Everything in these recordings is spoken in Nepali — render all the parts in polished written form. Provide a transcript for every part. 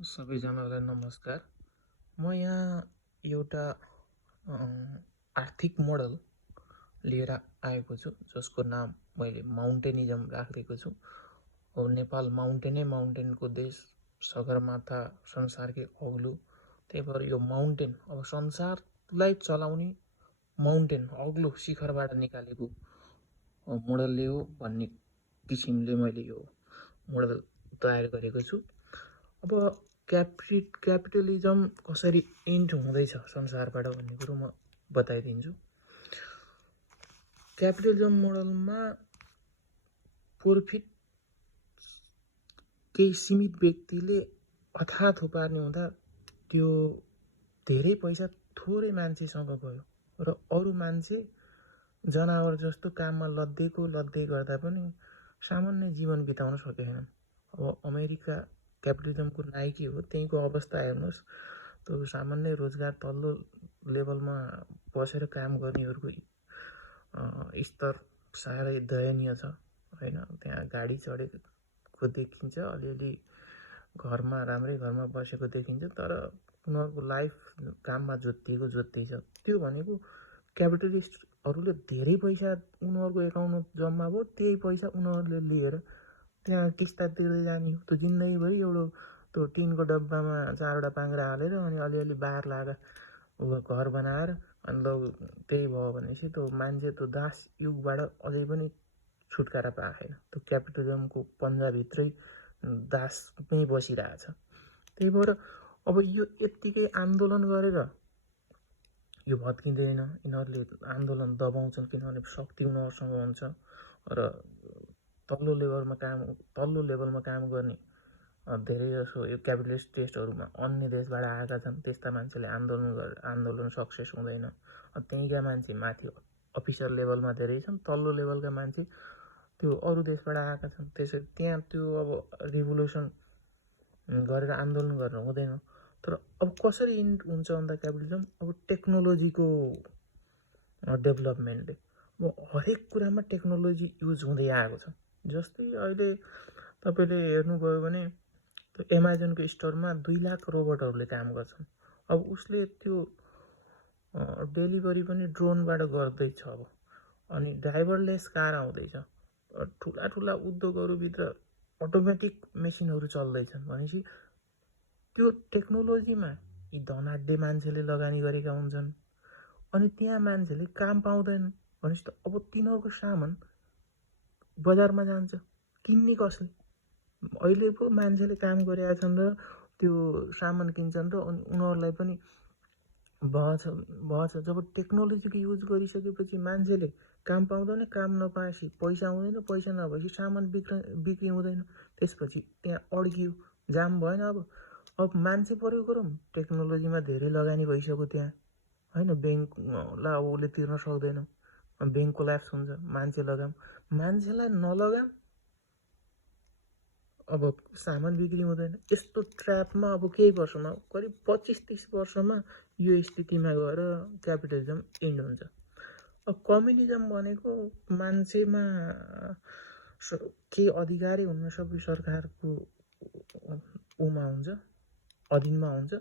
सबैजनालाई नमस्कार। म यहाँ एउटा आर्थिक मोडल लिएर आएको छु जसको नाम मैले माउन्टेनिजम राखेको छु। अब नेपाल माउन्टेनको देश, सगरमाथा संसारकै अग्लो, त्यही भएर यो माउन्टेन अब संसारलाई चलाउने माउन्टेन अग्लो शिखरबाट निकालेको मोडलले हो भन्ने किसिमले मैले यो मोडल तयार गरेको छु। अब क्यापिटलिजम कसरी इन्ट हुँदैछ संसारबाट भन्ने कुरो म बताइदिन्छु। क्यापिटलिजम मोडलमा प्रोफिट केही सीमित व्यक्तिले अथाह थुपार्ने हुँदा त्यो धेरै पैसा थोरै मान्छेसँग गयो र अरू मान्छे जनावर जस्तो काममा लद्दै गर्दा पनि सामान्य जीवन बिताउन सकेनन्। अब अमेरिका क्यापिटलिजमको नायकी हो, त्यहीँको अवस्था हेर्नुहोस्। त्यो सामान्य रोजगार तल्लो लेभलमा बसेर काम गर्नेहरूको स्तर साह्रै दयनीय छ होइन। त्यहाँ गाडी चढेको देखिन्छ, अलिअलि राम्रै घरमा बसेको देखिन्छ, तर उनीहरूको लाइफ काममा जोत्तिएको छ। त्यो भनेको क्यापिटलिस्टहरूले धेरै पैसा उनीहरूको एकाउन्टमा जम्मा भयो, त्यही पैसा उनीहरूले लिएर त्यहाँ किस्ता तिर्दै जाने हो। त्यो जिन्दगीभरि एउटा त्यो टिनको डब्बामा 4वटा पाङ्ग्रा हालेर अनि अलिअलि बार लगाएर घर बनाएर अनि ल त्यही भयो भनेपछि त्यो मान्छे त्यो दास युगबाट अझै पनि छुटकारा पाएको छैन। त्यो क्यापिटलिजमको पन्जाभित्रै दास पनि बसिरहेछ। त्यही भएर अब यो यत्तिकै आन्दोलन गरेर यो भत्किँदैन। यिनीहरूले आन्दोलन दबाउँछन् किनभने शक्ति उनीहरूसँग हुन्छ र तल्लो लेभलमा काम गर्ने धेरै जसो यो क्यापिटलिस्ट देशहरूमा अन्य देशबाट आएका छन्। त्यस्ता मान्छेले आन्दोलन सक्सेस हुँदैन। त्यहीँका मान्छे माथि अफिसर लेभलमा धेरै छन्, तल्लो लेभलका मान्छे त्यो अरू देशबाट आएका छन्। त्यसरी त्यहाँ त्यो अब रिभोल्युसन गरेर आन्दोलन गर्न हुँदैन। तर अब कसरी हुन्छ भन्दा क्यापिटलिजम अब टेक्नोलोजीको डेभलपमेन्टले अब हरेक कुरामा टेक्नोलोजी युज हुँदै आएको छ। जस्तै अहिले तपाईँले हेर्नुभयो भने त्यो एमाजोनको स्टोरमा 2 लाख रोबोटहरूले काम गर्छन्। अब उसले त्यो डेलिभरी पनि ड्रोनबाट गर्दैछ अब। अनि ड्राइभरलेस कार आउँदैछ। ठुला उद्योगहरूभित्र अटोमेटिक मेसिनहरू चल्दैछन् भनेपछि त्यो टेक्नोलोजीमा यी धनाढ्य मान्छेले लगानी गरेका हुन्छन्। अनि त्यहाँ मान्छेले काम पाउँदैन भनेपछि त अब तिनीहरूको सामान बजारमा जान्छ, किन्ने कसले? अहिले पो मान्छेले काम गरेका छन् र त्यो सामान किन्छन् र अनि उनीहरूलाई पनि भएछ। जब टेक्नोलोजीको युज गरिसकेपछि मान्छेले काम पाउँदैन, काम नपाएपछि पैसा आउँदैन, पैसा नभएपछि सामान बिक्री हुँदैन। त्यसपछि त्यहाँ अड्कियो, जाम भएन। अब मान्छे प्रयोग गरौँ, टेक्नोलोजीमा धेरै लगानी भइसक्यो त्यहाँ होइन। ब्याङ्कलाई अब उसले तिर्न सक्दैन, ब्याङ्क कोल्याप्स हुन्छ। मान्छे लगाम, मान्छेलाई नलगाम, अब सामान बिक्री हुँदैन। यस्तो ट्र्यापमा अब केही वर्षमा करिब 25-30 वर्षमा यो स्थितिमा गएर क्यापिटलिजम इन्ड हुन्छ। अब कम्युनिजम भनेको मान्छेमा केही अधिकारै हुन्न, सबै सरकारको उमा हुन्छ, अधीनमा हुन्छ।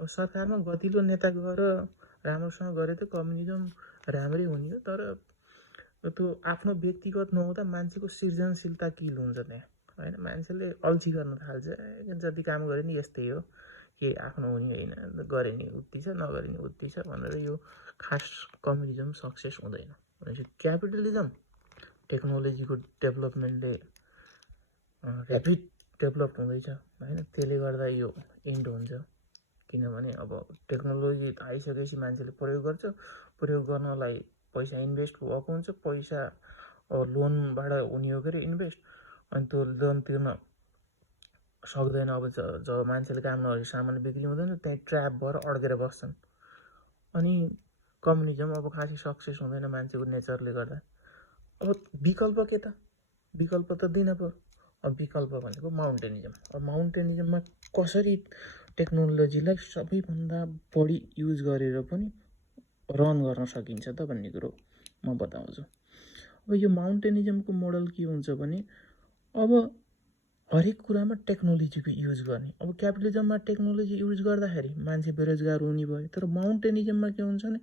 अब सरकारमा गतिलो नेता गएर राम्रोसँग गरे त कम्युनिजम राम्रै हुने हो। तर त्यो आफ्नो व्यक्तिगत नहुँदा मान्छेको सृजनशीलता किल हुन्छ त्यहाँ होइन। मान्छेले अल्छी गर्न थाल्छ, जति काम गरे नि यस्तै हो, के आफ्नो हुने होइन, गरे नि उति छ, नगरे नि उति छ भनेर यो खास कम्युनिजम सक्सेस हुँदैन। भनेपछि क्यापिटलिजम टेक्नोलोजीको डेभलपमेन्टले ऱ्यापिड डेभलप हुँदैछ होइन। त्यसले गर्दा यो इन्ड हुन्छ। किनभने अब टेक्नोलोजी आइसकेपछि मान्छेले प्रयोग गर्छ, प्रयोग गर्नलाई पैसा इन्भेस्ट भएको हुन्छ। पैसा लोनबाट हुने हो कि इन्भेस्ट, अनि त्यो लोन तिर्न सक्दैन। अब जब मान्छेले काम नगरी सामान बिक्री हुँदैन, त्यहाँ ट्र्याप भएर अड्केर बस्छन्। अनि कम्युनिजम अब खासै सक्सेस हुँदैन मान्छेको नेचरले गर्दा। अब विकल्प के त? विकल्प त दिन पर्यो। अब विकल्प भनेको माउन्टेनिजम। अब माउन्टेनिजममा कसरी टेक्नोलोजीलाई सबैभन्दा बढी युज गरेर पनि रन गर्न सकिन्छ त भन्ने कुरो म बताउँछु। अब यो माउन्टेनिजमको मोडल के हुन्छ भने अब हरेक कुरामा टेक्नोलोजीको युज गर्ने। अब क्यापिटलिजममा टेक्नोलोजी युज गर्दाखेरि मान्छे बेरोजगार हुने भयो। तर माउन्टेनिजममा के हुन्छ भने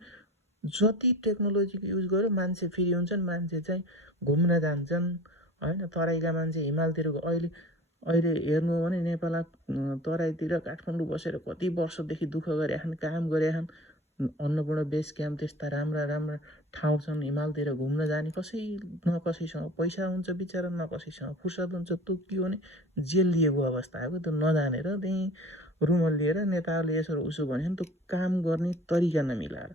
जति टेक्नोलोजीको युज गर्यो मान्छे फ्री हुन्छन्, मान्छे चाहिँ घुम्न जान्छन् होइन। तराईका मान्छे हिमालतिरको अहिले अहिले हेर्नु हो भने नेपाल तराईतिर काठमाडौँ बसेर कति वर्षदेखि दुःख गरेछन्, काम गरेछन्। अन्नपूर्ण बेस क्याम्प त्यस्ता राम्रा राम्रा ठाउँ छन्, हिमालतिर घुम्न जाने न कसैसँग पैसा हुन्छ बिचरा, न कसैसँग फुर्सद हुन्छ। त्यो के हो भने जेल लिएको अवस्था आएको। त्यो नजानेर त्यहीँ रुमल लिएर नेताहरूले यसो उसो भने त्यो काम गर्ने तरिका नमिलाएर।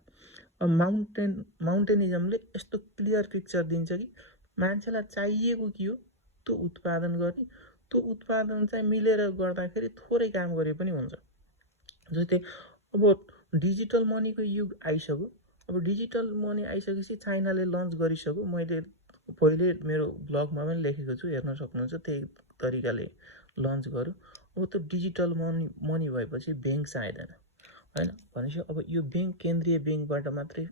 अब माउन्टेनिजमले यस्तो क्लियर पिक्चर दिन्छ कि मान्छेलाई चाहिएको के हो त्यो उत्पादन गर्ने। त्यो उत्पादन चाहिँ मिलेर गर्दाखेरि थोरै काम गरे पनि हुन्छ। जस्तै अब डिजिटल मनीको युग आइसक्यो। अब डिजिटल मनी आइसकेपछि चाइनाले लन्च गरिसक्यो। मैले पहिले मेरो ब्लगमा पनि लेखेको छु, हेर्न सक्नुहुन्छ। त्यही तरिकाले लन्च गर्यो। अब त्यो डिजिटल मनी भएपछि ब्याङ्क चाहिँदैन होइन। भनेपछि अब यो ब्याङ्क केन्द्रीय ब्याङ्कबाट मात्रै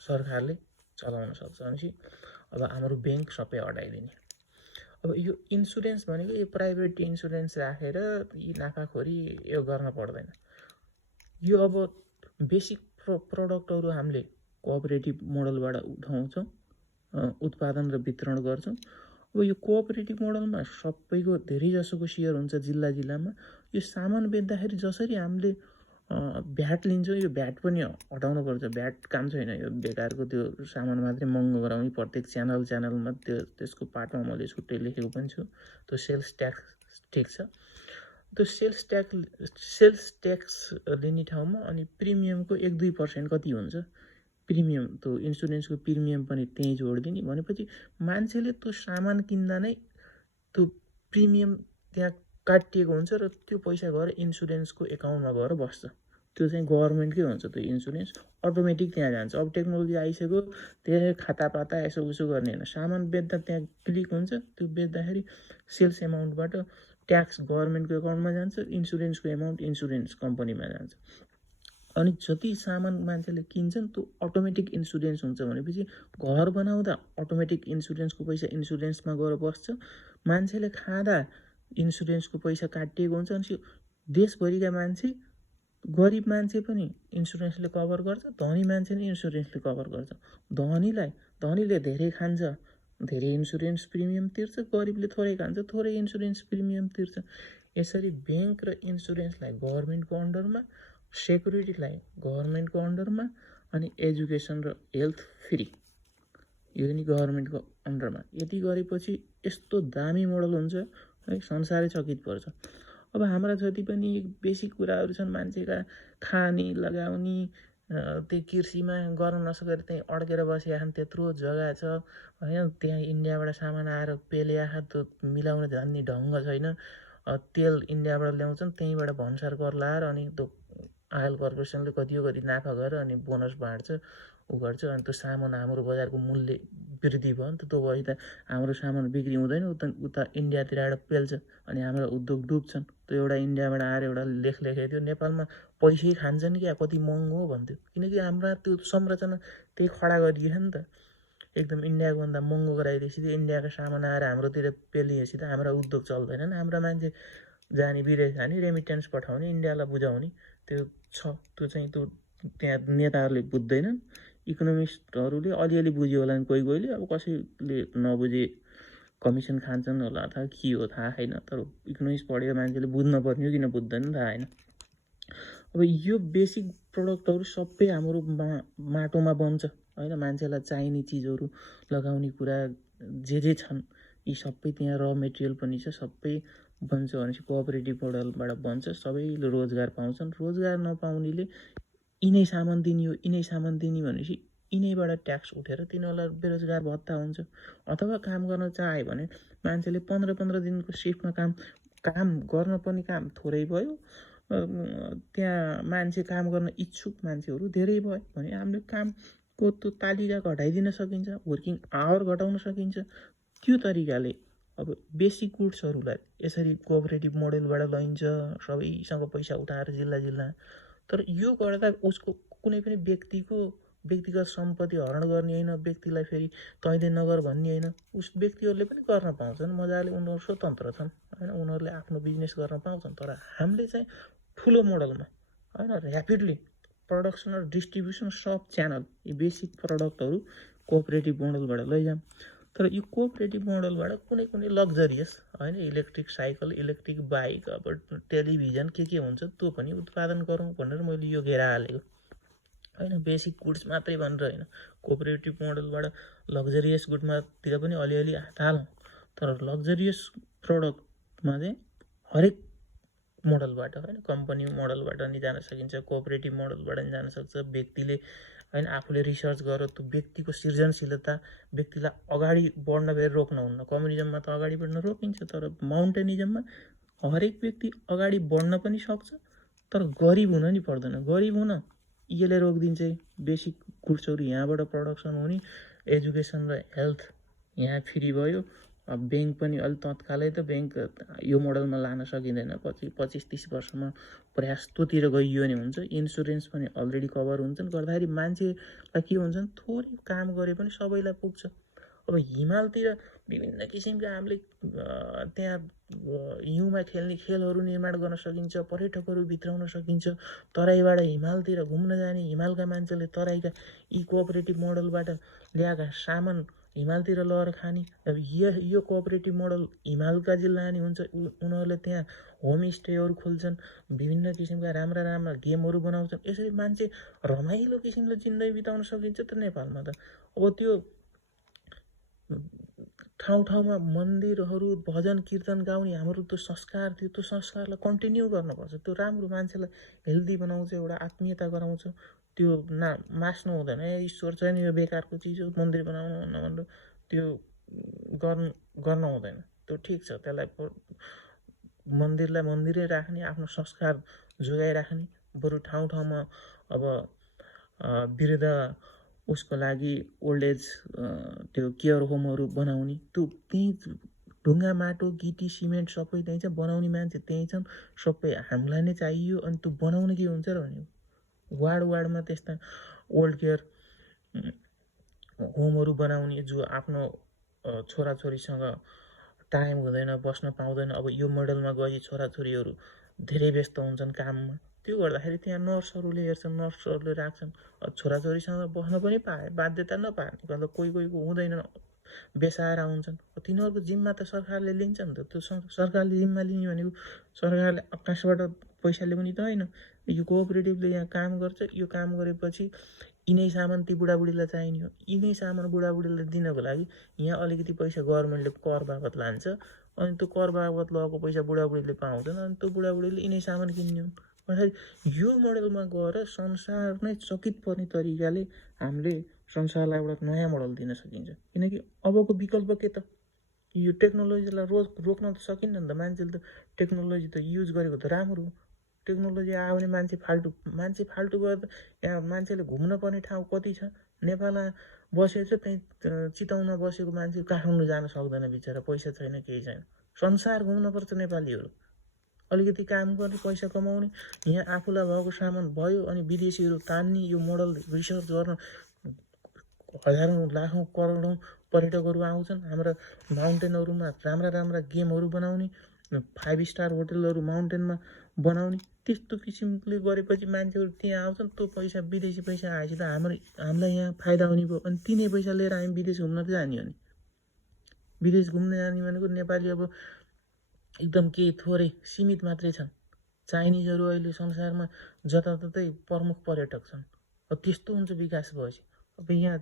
सरकारले चलाउन सक्छ। भनेपछि अब हाम्रो ब्याङ्क सबै हटाइदिने। अब यो इन्सुरेन्स भनेको यो प्राइभेट इन्सुरेन्स राखेर यी नाफाखोरी यो गर्न पर्दैन। यो अब बेसिक प्रडक्टहरू हामीले कोअपरेटिभ मोडलबाट उठाउँछौँ, उत्पादन र वितरण गर्छौँ। अब यो कोअपरेटिभ मोडलमा सबैको धेरै जसोको सेयर हुन्छ जिल्ला जिल्लामा। यो सामान बेच्दाखेरि जसरी हामीले भ्याट लिन्छौँ, यो भ्याट पनि हटाउनुपर्छ। भ्याट काम छैन, यो बेकारको त्यो सामान मात्रै महँगो गराउने। प्रत्येक च्यानलमा त्यसको पार्टमा मैले छुट्टै लेखेको पनि छु। त्यो सेल्स ट्याक्स ठिक छ। त्यो सेल्स ट्याक्स लिने ठाउँमा अनि प्रिमियमको 1-2% कति हुन्छ प्रिमियम, त्यो इन्सुरेन्सको प्रिमियम पनि त्यहीँ जोडिदिने। भनेपछि मान्छेले त्यो सामान किन्दा नै त्यो प्रिमियम त्यहाँ काटिएको हुन्छ र त्यो पैसा गएर इन्सुरेन्सको एकाउन्टमा गएर बस्छ। त्यो चाहिँ गभर्मेन्टकै हुन्छ। त्यो इन्सुरेन्स अटोमेटिक त्यहाँ जान्छ। अब टेक्नोलोजी आइसक्यो, त्यहाँ खातापाता यसो उसो गर्ने होइन। सामान बेच्दा त्यहाँ क्लिक हुन्छ, त्यो बेच्दाखेरि सेल्स एमाउन्टबाट ट्याक्स गभर्मेन्टको एकाउन्टमा जान्छ, इन्सुरेन्सको एमाउन्ट इन्सुरेन्स कम्पनीमा जान्छ। अनि जति सामान मान्छेले किन्छन् त्यो अटोमेटिक इन्सुरेन्स हुन्छ। भनेपछि घर बनाउँदा अटोमेटिक इन्सुरेन्सको पैसा इन्सुरेन्समा गएर बस्छ। मान्छेले खाँदा इन्सुरेन्सको पैसा काटिएको हुन्छ। अनि देशभरिका मान्छे, गरिब मान्छे पनि इन्सुरेन्सले कभर गर्छ, धनी मान्छे नै इन्सुरेन्सले कभर गर्छ। धनीले धेरै खान्छ, धेरै इन्सुरेन्स प्रिमियम तिर्छ। गरिबले थोरै खान्छ, थोरै इन्सुरेन्स प्रिमियम तिर्छ। यसरी ब्याङ्क र इन्सुरेन्सलाई गभर्मेन्टको अन्डरमा, सेक्युरिटीलाई गभर्मेन्टको अन्डरमा, अनि एजुकेसन र हेल्थ फ्री यो नि गभर्मेन्टको अन्डरमा। यति गरेपछि यस्तो दामी मोडल हुन्छ है, संसारै चकित पर्छ। अब हाम्रा जति पनि बेसिक कुराहरू छन् मान्छेका, खाने लगाउने, त्यो कृषिमा गर्न नसकेर त्यहीँ अड्केर बसेका छन्। त्यत्रो जग्गा छ होइन, त्यहाँ इन्डियाबाट सामान आएर पेल्याएको, त्यो मिलाउन जान्ने ढङ्ग छैन। तेल इन्डियाबाट ल्याउँछन्, त्यहीँबाट भन्सार कर लाएर अनि त्यो आयल कर्पोरेसनले कति नाफा गरेर अनि बोनस बाँड्छ, ऊ गर्छ। अनि त्यो सामान हाम्रो बजारको मूल्य वृद्धि भयो नि त। त्यो भए त हाम्रो सामान बिक्री हुँदैन, उता इन्डियातिर आएर पेल्छ अनि हाम्रो उद्योग डुब्छन्। त्यो एउटा इन्डियाबाट आएर एउटा लेखेको थियो, नेपालमा पैसै खान्छन् क्या, कति महँगो भन्थ्यो। किनकि हाम्रा त्यो संरचना त्यही खडा गरिदिएछ नि त। एकदम इन्डियाको भन्दा महँगो गराइदिएपछि त इन्डियाको सामान आएर हाम्रोतिर पेलिएपछि त हाम्रा उद्योग चल्दैनन्। हाम्रा मान्छे जाने, विदेश जाने, रेमिटेन्स पठाउने, इन्डियालाई बुझाउने, त्यो छ। त्यो चाहिँ त्यो त्यहाँ नेताहरूले बुझ्दैनन्। इकोनोमिस्टहरूले अलिअलि बुझ्यो होला नि कोहीले, अब कसैले नबुझे कमिसन खान्छन् होला अथवा के हो थाहा छैन। तर इकोनोमिक्स पढेको मान्छेले बुझ्न पर्ने हो, किन बुझ्दैन थाहा छैन। अब यो बेसिक प्रडक्टहरू सबै हाम्रो माटोमा बन्छ होइन। मान्छेलाई चाहिने चिजहरू, लगाउने कुरा जे छन् यी सबै त्यहाँ र मेटेरियल पनि छ, सबै बन्छ। भनेपछि कोअपरेटिभ मोडलबाट बन्छ, सबैले रोजगार पाउँछन्। रोजगार नपाउनेले यिनै सामान दिने हो, यिनै सामान दिने भनेपछि यिनैबाट ट्याक्स उठेर तिनीहरूलाई बेरोजगार भत्ता हुन्छ। अथवा काम गर्न चाह्यो भने मान्छेले 15 दिनको सिफ्टमा काम गर्न पनि काम थोरै भयो, त्यहाँ मान्छे काम गर्न इच्छुक मान्छेहरू धेरै भयो भने हामीले कामको त्यो तालिका घटाइदिन सकिन्छ, वर्किङ आवर घटाउन सकिन्छ। त्यो तरिकाले अब बेसिक गुड्सहरूलाई यसरी कोअपरेटिभ मोडलबाट लैन्छ, सबैसँग पैसा उठाएर जिल्ला। तर यो गर्दा उसको कुनै पनि व्यक्तिको व्यक्तिगत सम्पत्ति हरण गर्ने होइन, व्यक्तिलाई फेरि तैँले नगर भन्ने होइन। उस व्यक्तिहरूले पनि गर्न पाउँछन्, मजाले उनीहरू स्वतन्त्र छन् होइन, उनीहरूले आफ्नो बिजनेस गर्न पाउँछन्। तर हामीले चाहिँ ठुलो मोडलमा होइन, ऱ्यापिडली प्रोडक्सन र डिस्ट्रिब्युसन सब च्यानल यी बेसिक प्रडक्टहरू कोअपरेटिभ मोडलबाट लैजाऊँ। तर यो कोअपरेटिभ मोडलबाट कुनै कुनै लग्जरियस होइन, इलेक्ट्रिक साइकल, इलेक्ट्रिक बाइक, अब टेलिभिजन के हुन्छ त्यो पनि उत्पादन गरौँ भनेर मैले यो घेरा हालेको होइन। बेसिक गुड्स मात्रै भनेर होइन, कोअपरेटिभ मोडलबाट लग्जरियस गुडमातिर पनि अलिअलि हात हालौँ। तर लग्जरियस प्रडक्टमा चाहिँ हरेक मोडलबाट होइन, कम्पनी मोडलबाट नि जान सकिन्छ, कोअपरेटिभ मोडलबाट नि जान सक्छ। व्यक्तिले होइन आफूले रिसर्च गरेर त्यो व्यक्तिको सृजनशीलता, व्यक्तिलाई अगाडि बढ्न फेरि रोक्नुहुन्न। कम्युनिजममा त अगाडि बढ्न रोकिन्छ, तर माउन्टेनिजममा हरेक व्यक्ति अगाडि बढ्न पनि सक्छ, तर गरिब हुन नि पर्दैन। गरिब हुन यसले रोकिदिन्छ। बेसिक गुड्सहरू यहाँबाट प्रडक्सन हुने, एजुकेसन र हेल्थ यहाँ फ्री भयो। ब्याङ्क पनि अलि तत्कालै त ब्याङ्क यो मोडलमा लान सकिँदैन, 25-30 वर्षमा प्रयास तोतिर गइयो भने हुन्छ। इन्सुरेन्स पनि अलरेडी कभर हुन्छन्, गर्दाखेरि मान्छेलाई के हुन्छन्, थोरै काम गरे पनि सबैलाई पुग्छ। अब हिमालतिर विभिन्न किसिमका हामीले त्यहाँ हिउँमा खेल्ने खेलहरू निर्माण गर्न सकिन्छ, पर्यटकहरू भित्राउन सकिन्छ। तराईबाट हिमालतिर घुम्न जाने, हिमालका मान्छेले तराईका यी कोअपरेटिभ मोडलबाट ल्याएका सामान हिमालतिर लगेर खाने। अब यो कोअपरेटिभ मोडल हिमालका जिल्ला नि हुन्छ, उनीहरूले त्यहाँ होमस्टेहरू खोल्छन्, विभिन्न किसिमका राम्रा राम्रा गेमहरू बनाउँछन्। यसरी मान्छे रमाइलो किसिमले जिन्दगी बिताउन सकिन्छ त नेपालमा त। अब त्यो ठाउँ ठाउँमा मन्दिरहरू, भजन कीर्तन गाउने हाम्रो त्यो संस्कार थियो, त्यो संस्कारलाई कन्टिन्यू गर्नुपर्छ। त्यो राम्रो मान्छेलाई हेल्दी बनाउँछ, एउटा आत्मीयता गराउँछ। त्यो मास्नु हुँदैन। ईश्वर चाहिँ यो बेकारको चिज हो, मन्दिर बनाउनु भनेर त्यो गर्न हुँदैन। त्यो ठिक छ, त्यसलाई मन्दिरलाई मन्दिरै राख्ने, आफ्नो संस्कार जोगाइराख्ने। बरु ठाउँ ठाउँमा अब वृद्ध उसको लागि ओल्ड एज त्यो केयर होमहरू बनाउने, त्यो त्यहीँ ढुङ्गा माटो गिटी सिमेन्ट सबै त्यहीँ छ, बनाउने मान्छे त्यहीँ छन्, सबै हामीलाई नै चाहियो। अनि त्यो बनाउने के हुन्छ र भने वार्डमा त्यस्ता ओल्ड केयर होमहरू बनाउने, जो आफ्नो छोराछोरीसँग टाइम हुँदैन, बस्न पाउँदैन। अब यो मोडलमा गए छोराछोरीहरू धेरै व्यस्त हुन्छन् काममा, त्यो गर्दाखेरि त्यहाँ नर्सहरूले हेर्छन्, नर्सहरूले राख्छन्। छोराछोरीसँग बस्न पनि पाए, बाध्यता नपार्ने, गर्दा कोहीको हुँदैन, बेसाएर हुन्छन्। तिनीहरूको जिम्मा त सरकारले लिन्छ नि त। त्यो सरकारले जिम्मा लिने भनेको सरकारले आकाशबाट पैसा ल्याउने त होइन। यो कोअपरेटिभले यहाँ काम गर्छ, यो काम गरेपछि यिनै सामान ती बुढाबुढीलाई चाहिने हो। यिनै सामान बुढाबुढीलाई दिनको लागि यहाँ अलिकति पैसा गभर्मेन्टले कर बाबत लान्छ, अनि त्यो कर बाबत लगेको पैसा बुढाबुढीले पाउँछन्, अनि त्यो बुढाबुढीले यिनै सामान किन्ने हुन्। भन्दाखेरि यो मोडलमा गएर संसार नै चकित पर्ने तरिकाले हामीले संसारलाई एउटा नयाँ मोडल दिन सकिन्छ। किनकि अबको विकल्प के त, यो टेक्नोलोजीलाई रोक्न त सकिन्न नि त। मान्छेले त टेक्नोलोजी त युज गरेको त राम्रो हो। टेक्नोलोजी आयो भने मान्छे फाल्टु गएर त यहाँ मान्छेले घुम्न पर्ने ठाउँ कति छ। नेपालमा बसेको छ, त्यहीँ चितवनमा बसेको मान्छे काठमाडौँ जान सक्दैन बिचरा, पैसा छैन, केही छैन। संसार घुम्नुपर्छ नेपालीहरू, अलिकति काम गर्ने, पैसा कमाउने, यहाँ आफूलाई भएको सामान भयो, अनि विदेशीहरू तान्ने। यो मोडल रिसर्च गर्न हजारौँ लाखौँ करोडौँ पर्यटकहरू आउँछन्। हाम्रा माउन्टेनहरूमा राम्रा गेमहरू बनाउने, 5 स्टार होटलहरू माउन्टेनमा बनाउने। त्यस्तो किसिमले गरेपछि मान्छेहरू त्यहाँ आउँछन्, त्यो पैसा विदेशी पैसा आएपछि त हामीलाई यहाँ फाइदा हुने भयो। अनि तिनै पैसा लिएर हामी विदेश घुम्न त जाने हो नि। विदेश घुम्न जाने भनेको नेपाली अब एकदम केही थोरै सीमित मात्रै छन्। चाइनिजहरू अहिले संसारमा जताततै प्रमुख पर्यटक छन्। अब त्यस्तो हुन्छ विकास भएपछि। अब यहाँ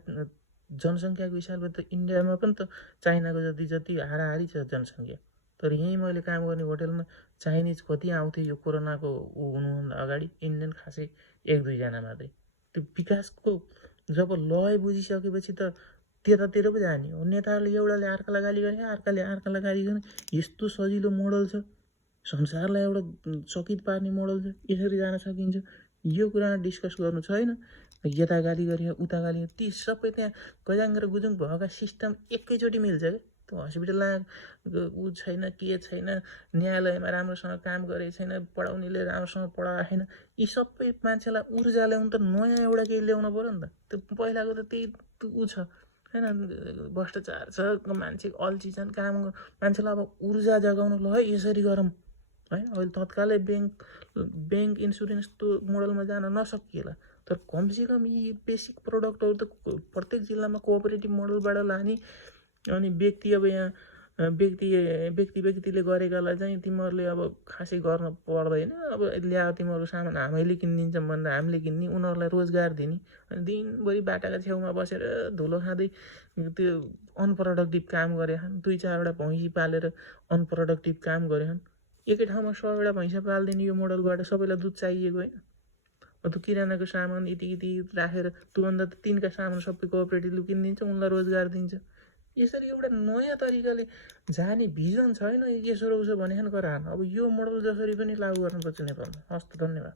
जनसङ्ख्याको हिसाबले त इन्डियामा पनि त चाइनाको जति हाराहारी छ जनसङ्ख्या। तर यहीँ मैले काम गर्ने होटलमा चाइनिज कति आउँथे यो कोरोनाको हुनुभन्दा अगाडि, इन्डियन खासै 1-2 जना मात्रै। त्यो विकासको जब लय बुझिसकेपछि त त्यतातिर पो जाने हो। नेताहरूले एउटाले अर्कालाई गाली गर्ने, अर्काले अर्कालाई गाली गर्ने, यस्तो सजिलो मोडल छ, संसारलाई एउटा चकित पार्ने मोडल छ, यसरी जान सकिन्छ। यो कुरामा डिस्कस गर्नु छैन। यता गाली गरे, उता गाली, ती सबै त्यहाँ गजाङ र गुजुङ भएका सिस्टम एकैचोटि मिल्छ क्या। त्यो हस्पिटलमा ऊ छैन, के छैन, न्यायालयमा राम्रोसँग काम गरेको छैन, पढाउनेले राम्रोसँग पढाएको छैन, यी सबै मान्छेलाई ऊर्जा ल्याउनु त नयाँ एउटा केही ल्याउनु पऱ्यो नि त। त्यो पहिलाको त त्यही ऊ छ होइन, भ्रष्टाचार छ, मान्छे अल्छी छन्, मान्छेलाई अब ऊर्जा जगाउनु ल है यसरी गरौँ है। अहिले तत्कालै ब्याङ्क इन्सुरेन्स त्यो मोडलमा जान नसकिएला, तर कमसेकम यी बेसिक प्रडक्टहरू त प्रत्येक जिल्लामा कोअपरेटिभ मोडलबाट लाने। अनि व्यक्ति अब यहाँ व्यक्तिले गरेकालाई चाहिँ तिमीहरूले अब खासै गर्न पर्दैन, अब ल्यायो तिमीहरू सामान हामीले किनिदिन्छौँ भनेर हामीले किन्ने, उनीहरूलाई रोजगार दिने। अनि दिनभरि बाटाका छेउमा बसेर धुलो खाँदै त्यो अनप्रोडक्टिभ काम गरे, 2-4वटा भैँसी पालेर अनप्रोडक्टिभ काम गरे। एकै ठाउँमा 100वटा भैँसा पालिदिने यो मोडलबाट सबैलाई दुध चाहिएको होइन। त्यो किरानाको सामान यति राखेर त्योभन्दा त तिनका सामान सबै कोअपरेटिभले किनिदिन्छ, उनलाई रोजगार दिन्छ। यसरी एउटा नयाँ तरिकाले जाने भिजन छैन, यसो र उसो भने गराएन। अब यो मोडल जसरी पनि लागू गर्नुपर्छ नेपालमा। हस्त, धन्यवाद।